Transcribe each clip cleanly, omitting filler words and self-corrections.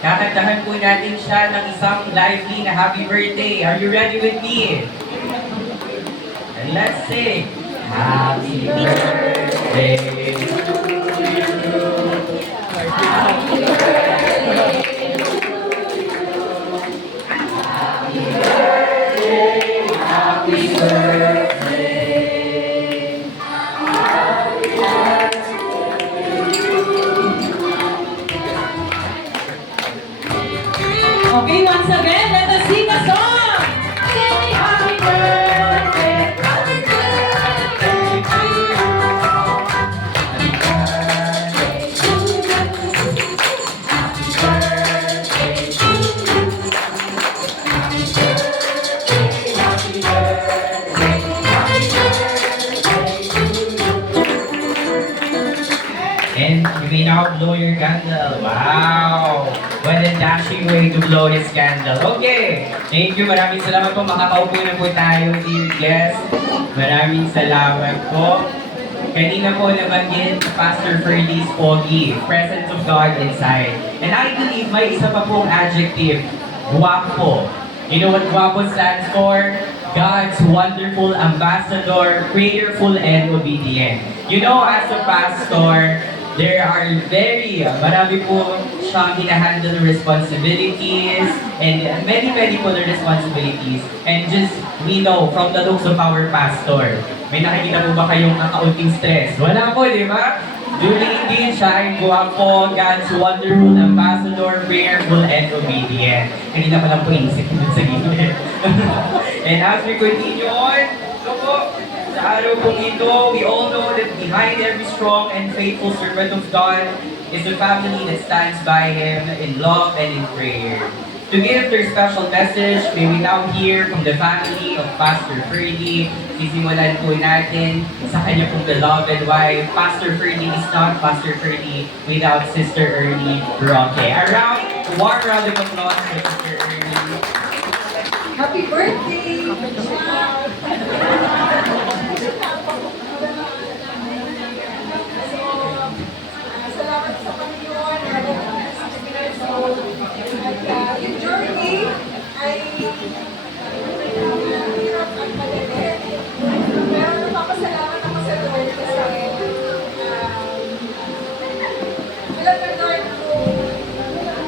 Kakantahan po natin siya ng isang lively na happy birthday. Are you ready with me? And let's sing. Happy birthday to you. Happy birthday to you. Happy birthday. Happy birthday. Okay, once again, let us sing a song! Say happy birthday, happy birthday to you. Happy birthday to you. Happy birthday to you. Happy birthday, happy birthday, happy birthday to you. And you may now blow your candle. Wow! What a dashing way to blow his candle. Okay! Thank you. Maraming salamat po. Makakaupo na po tayo, dear guest. Maraming salamat po. Kanina po nabanggit Pastor Ferdy's Pogi, presence of God inside. And I believe may isa pa pong adjective, guwapo. You know what guwapo stands for? God's wonderful ambassador, prayerful and obedient. You know, as a pastor, there are marami po siyang hinahandle responsibilities and many po the responsibilities. And just, we know from the looks of our pastor, may nakikita po ba kayong kakaunting stress? Wala po, di ba? Duly indeed siya ay guwapo, God's wonderful ambassador, prayerful and obedient. Kanina pa lang po iisip ko dun sa gilid. And as we continue on, ito po, sa araw pong ito, we all know that behind every strong and faithful servant of God is a family that stands by Him in love and in prayer. To give their special message, may we now hear from the family of Pastor Ferdy. Sisimulan po natin sa kanya pong beloved wife. Pastor Ferdy is not Pastor Ferdy without Sister Ernie Roque. Warm round of applause for Sister Ernie. Happy birthday! Salamat sa Panginoon na at yung journey ay hirap at malagay. Pero napapasalamat ako sa Lord kasi alam na Lord kung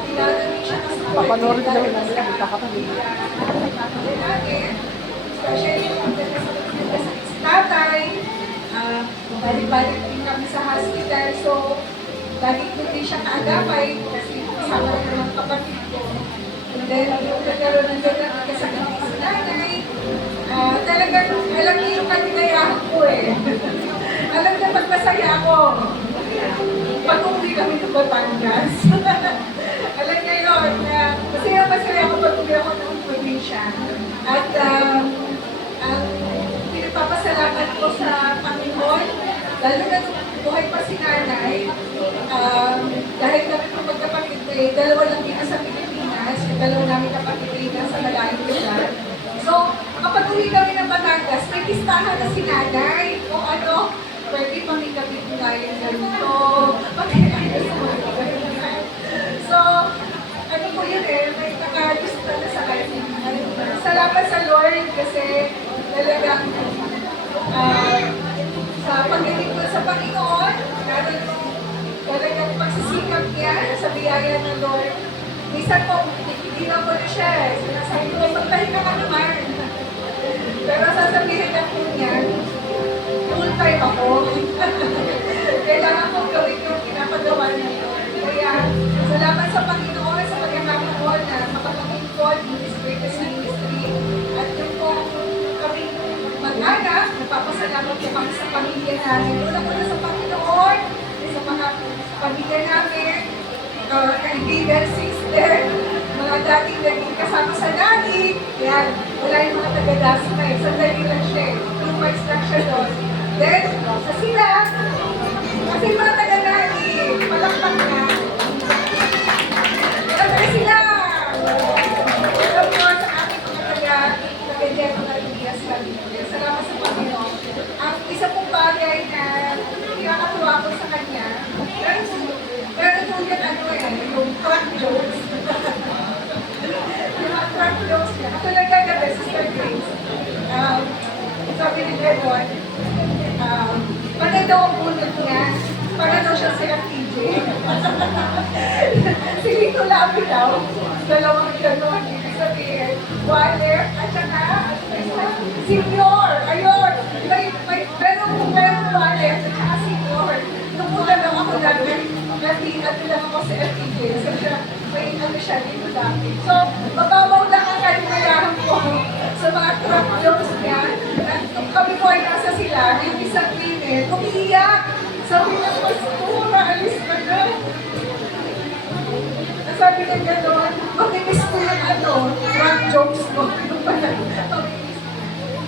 dinadamin siya sa buhay. Papanorin daw namin ang kakapagin. Especially kung nagkasakit si tatay, balik-balik din kami sa hospital. So, lagi ko din siya kaagapay kasi kasama na naman kapatid ko. And then, yung nagkaroon ng nagkasakit si nanay, talagang alam niyo yung kaninayahan ko eh. Alam niya magmasaya ako. Pag-uwi kami ng Batangas. Alam niya yun, masaya ako pag-uwi ako ng probinsya. At ang pinagpapasalamat ko sa Panginoon, lalo na nung buhay pa si nanay, dahil kami po magkapatid eh, dalawa lang din sa Pilipinas, yung dalawa namin kapatid eh, nasa malayong lugar. So, kapag uwi kami ng Batangas, may listahan na si nanay kung ano, pwede mamikapit na yung ganito, so, ano po yun eh, may nakalista na sa akin. Salamat sa Lord kasi talagang sa pagdating ko sa Panginoon, talagang pagsisikap niya sa biyaya ng Lord. Minsan po, hindi lang ko na siya eh. Sinasabi ko, magpahinga ka naman. Pero sasabihin na po niya, full time ako. Kailangan kong gawin yung pinapagawa niya Lord. Kaya, salamat sa Panginoon sa pagkakataon na makapag-include in this greatest ministry. At yung po kami mag-anak, nagpapasalamat po kami sa pamilya namin. Una-una sa Panginoon, sa mga pamilya namin, kaibigan, sister, mga dating naging kasama sa daddy. Yan, wala yung mga taga-dasi na eh. Sandali lang siya eh. 2 months lang siya doon. Then, sa sila, kasi mga taga-daddy, palakpak na. Kaya sila! Alam mo, sa ating mga taga-Jeff na Elias Pamilya. Salamat sa Panginoon. Ang isa pong bagay na pinakatuwa ko sa kanya, pero tulad ano eh, yung prank jokes. sinunod niya. Para daw siya si FTJ. Si Lito Labi daw. Dalawang gano'n. Ibig sabihin, Waller at saka, ano ba isa? Senior! Ayun! May merong Waller at saka senior. Nung lang ako dati, ano lang ako sa FTJ. So siya, may ano siya dito dati. So, mababaw lang ang kalimayahan ko sa mga trap jokes niya. At nung kami po ay nasa sila, yung isang minute, umiiyak. Sabi niya, mas pura, alis ka na. Sabi niya gano'n, mamimiss ko yung trap jokes ko.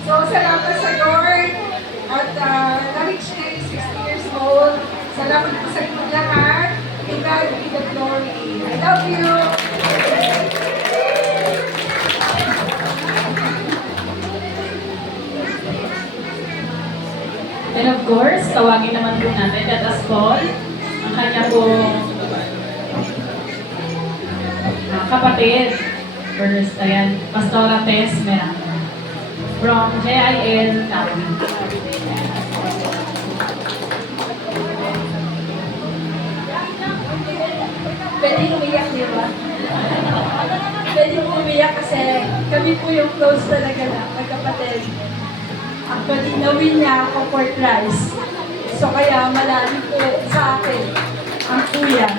So, salamat sa Lord. At na-reach niya yung 60 years old. Salamat po sa inyo lahat. May God be the glory. I love you. And of course, tawagin naman po natin, let us call ang kanya po kapatid. First, ayan, Pastora Tess Miranda from JIL Tawi. Pwede umiyak, di ba? Pwede umiyak kasi kami po yung close talaga na magkapatid. Actually, nawin niya ako for Christ. So kaya malalim po sa akin ang kuya.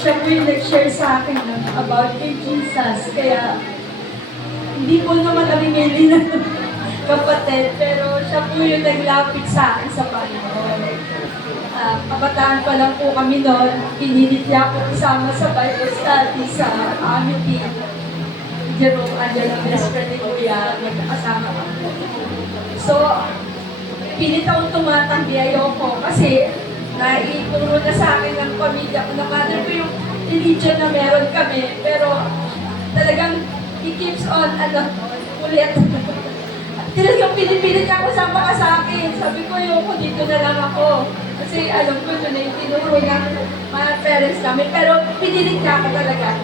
Siya po yung nag-share sa akin about kay Jesus. Kaya hindi po naman kami ngayon ng kapatid, pero siya po yung naglapit sa akin sa Panginoon. Kabataan pa lang po kami noon, pinilit niya ako isama sa Bible study sa Amity. Jerome, andyan ang best friend ni Kuya, magkakasama kami. So, pilit akong tumatanggi, ayoko kasi naituro na sa akin ng pamilya ko na mother ko yung religion na meron kami, pero talagang he keeps on, ulit. Talagang pinipilit niya ako sama ka sa akin. Sabi ko, yung dito na lang ako. Kasi alam ko ito na yung tinuro ng mga parents namin. Pero pinilit niya ako talaga.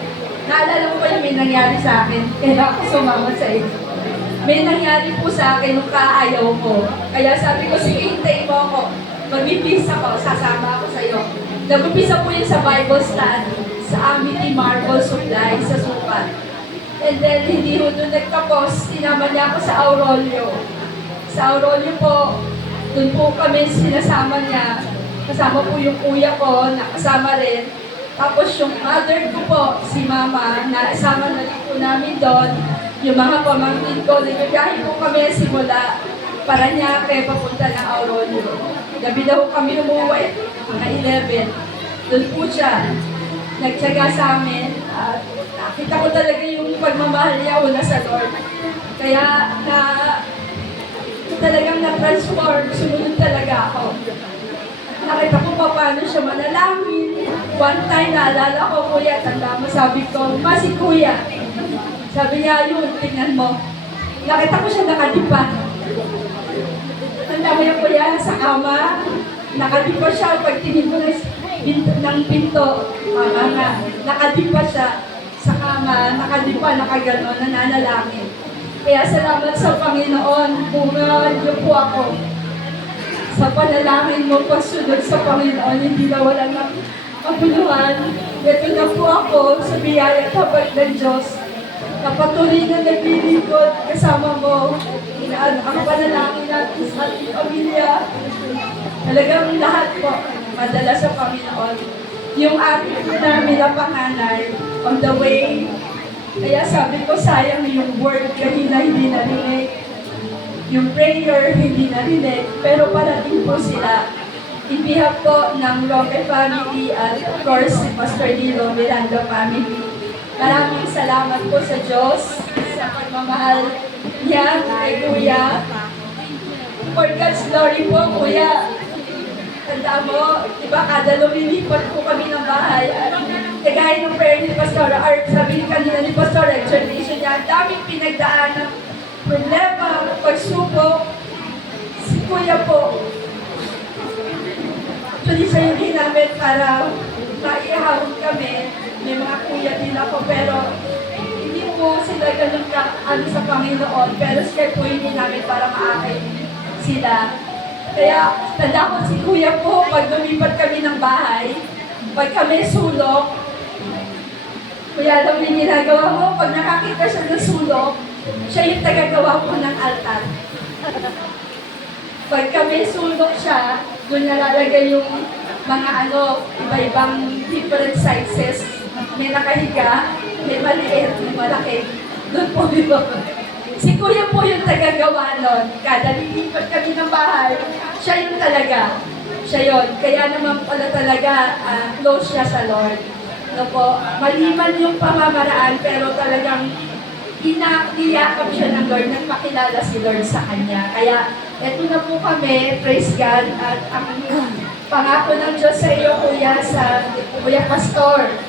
Naalala ko pa yung may nangyari sa akin. Kaya ako sumama sa inyo. May nangyari po sa akin nung kaayaw ko. Kaya sabi ko, sige, hintayin mo ako. Mag-ipis ako, sasama ako sa iyo. Nag-upisa po yun sa Bible study. Sa Amity Marble Supply, sa Supat. And then, hindi ho doon nagtapos, sinama niya ako sa Aurolio. Sa Aurolio po, doon po kami sinasama niya. Kasama po yung kuya ko, nakasama rin. Tapos yung mother ko po, si mama, nakasama na rin po namin doon. Yung mga pamangkin ko, nagbibiyahe po kami simula Paranaque, papunta ng Aurolio. Gabi daw kami umuwi, mga 11. Doon po siya, nagtyaga sa amin. At nakita ko talaga yung pagmamahal niya una sa Lord. Kaya talagang na-transform, sumunod talaga ako. Nakita ko pa paano siya manalangin. One time, naalala ko, kuya, tanda mo, sabi ko, si kuya. Sabi niya, yun, tingnan mo. Nakita ko siya nakadipa. Tanda mo yung kuya, sa kama, nakadipa siya, pag tingin mo ng pinto, nakadipa siya sa kama, nakadipa, nakaganon, nananalangin. Kaya salamat sa Panginoon, bunga niyo po ako. Sa panalangin mo, pasunod sa Panginoon, hindi na wala ng kapuluhan. Ito na po ako sa biyaya at habag ng Diyos. Kapatuloy na naglilingkod kasama mo. Ang panalangin natin sa ating pamilya. Talagang lahat po, madala sa Panginoon. Yung ating namin na panganay, on the way. Kaya sabi ko, sayang yung word kanina hindi narinig. Yung prayer hindi narinig, pero parating po sila. In behalf po ng Roque family at of course si Pastor Dilo Miranda family. Maraming salamat po sa Diyos sa pagmamahal niya kay Kuya. For God's glory po, Kuya. Tanda mo, diba kada lumilipat po kami ng bahay. Kagaya ng prayer ni Pastor Art, sabi kanina ni Pastor, exhortation niya, ang daming pinagdaan ng problema, pagsubok. Si Kuya po, actually siya yung ginamit para maihawag kami. May mga kuya din ako, pero hindi po sila ganun sa Panginoon, pero siya po yung ginamit para maakit sila. Kaya tanda ko si Kuya po, pag lumipat kami ng bahay, pag kami sulok, Kuya alam mo yung ginagawa mo, pag nakakita siya ng sulok, siya yung tagagawa po ng altar. Pag kami sulok siya, doon nalalagay yung mga iba-ibang different sizes. May nakahiga, may maliit, may malaki. Doon po yun. Si Kuya po yung tagagawa nun. Kada lilipat kami ng bahay, siya yung talaga. Siya yun. Kaya naman pala talaga close siya sa Lord. No po, maliman yung pamamaraan, pero talagang iniyakap siya ng Lord, nagpakilala si Lord sa kanya. Kaya eto na po kami, praise God, at ang pangako ng Diyos sa iyo, Kuya, sa Kuya Pastor.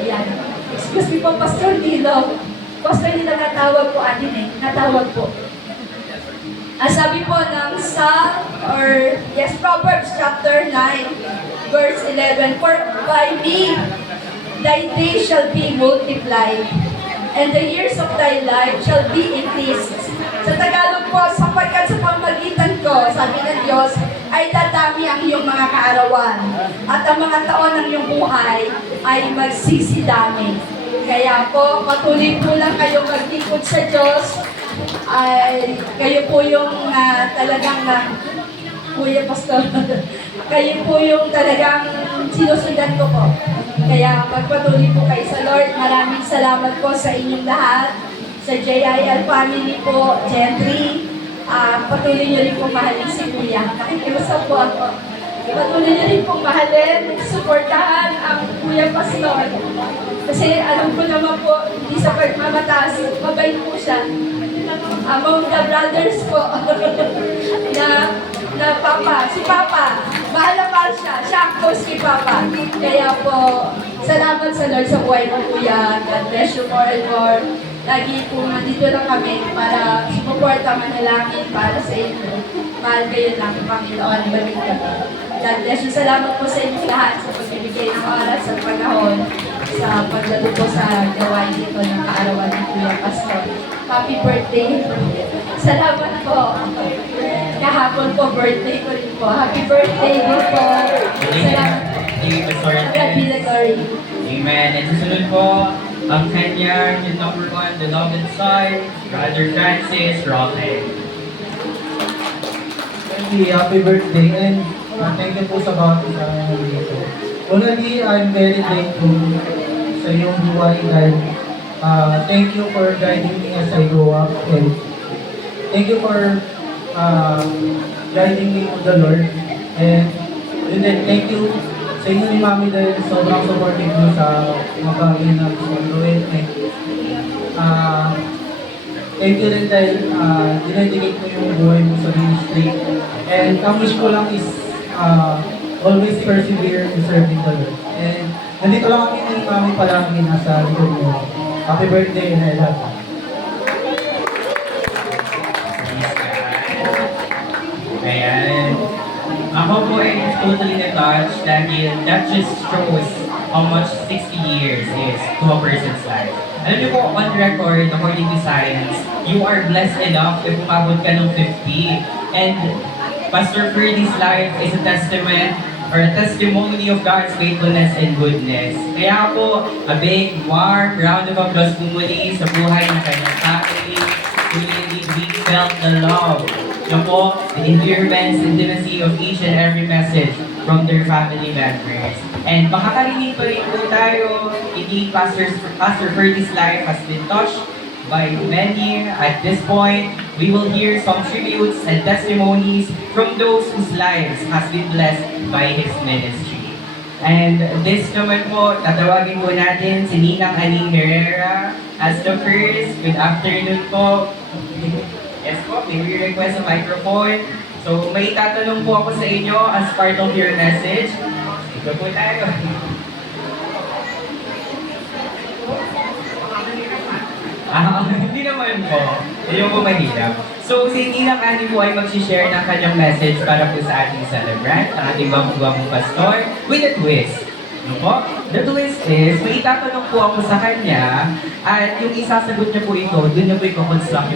Ayan. Excuse me po, Pastor Dilo. Pastor Dilo, natawag po atin natawag po. Sabi po ng Psalm, Proverbs chapter 9, verse 11, For by me, thy days shall be multiplied, and the years of thy life shall be increased. Sa Tagalog po, sapagkat sa pamagitan ko, sabi ng Diyos, ay dadami ang iyong mga kaarawan, at ang mga taon ng iyong buhay ay magsisidami. Kaya po, patuloy po lang kayo maglingkod sa Diyos, ay kayo po yung talagang Kuya Pastor, kayo po yung talagang sinusundan ko po. Kaya magpatuloy po kayo sa Lord. Maraming salamat po sa inyong lahat. Sa JIL family po, Gentry, patuloy nyo rin po mahalin si Kuya. Nakikiusap po ako. Patuloy nyo rin po mahalin, suportahan ang Kuya Pastor. Kasi alam ko naman po, hindi sa pagmamataas, mabait po siya. Among the brothers po, na Papa, si Papa, bahala pa siya ang close kay Papa. Kaya po, salamat sa Lord sa buhay mo, Kuya. God bless you more and more. Lagi po nandito lang kami para sumuporta manalangin para sa inyo. Mahal kayo ng Panginoon. Balik kami. God bless you. Salamat po sa inyo lahat sa pagbibigay ng oras at panahon sa pagdalo po sa gawain dito ng kaarawan ng Kuya Pastor. Happy birthday. Salamat po. Kahapon po, birthday ko rin po. Happy birthday din po. Salamat. God be the glory. Amen. And susunod po, ang kanyang yung number 1, the love inside, Brother Francis Roque. Happy birthday and thank you po sa bawat isa dito. Unally, I'm very thankful sa iyong buhay dahil thank you for guiding me as I grow up and thank you for guiding me to the Lord and then thank you sa inyo ni Mami dahil sobrang supportive mo sa mga bagay na gusto kong gawin. Thank you rin dahil dinedicate mo yung buhay mo sa ministry. And ang wish ko lang is always persevere in serving the Lord. And nandito lang kami ni Mami palagi nasa likod mo. Happy birthday and I love you. Ayan. Ako po ay totally na-touched dahil that just shows how much 60 years is to a person's life. Alam niyo po, on record, according to science, you are blessed enough if umabot ka ng 50. And Pastor Ferdy's life is a testament or a testimony of God's faithfulness and goodness. Kaya po, a big, warm round of applause po muli sa buhay ng kanyang family. Really, we felt the love. Yan po, the endurance, intimacy of each and every message from their family members. And makakarinig pa rin po tayo, indeed, Pastor Ferdy's life has been touched by many. At this point, we will hear some tributes and testimonies from those whose lives has been blessed by his ministry. And this naman po, tatawagin po natin si Ninang Aning Herrera as the first. Good afternoon po. Yes po, may we request a microphone. So may tatanong po ako sa inyo as part of your message. Ito po tayo. Hindi naman po. Yung po mahirap. So si Ninang Annie po ay mag-share ng kanyang message para po sa ating celebrant, ang ating bangbuwang pastor, with a twist. Ano po? The twist is, may itatanong po ako sa kanya, at yung isasagot niya po ito, doon niya po i-construct yung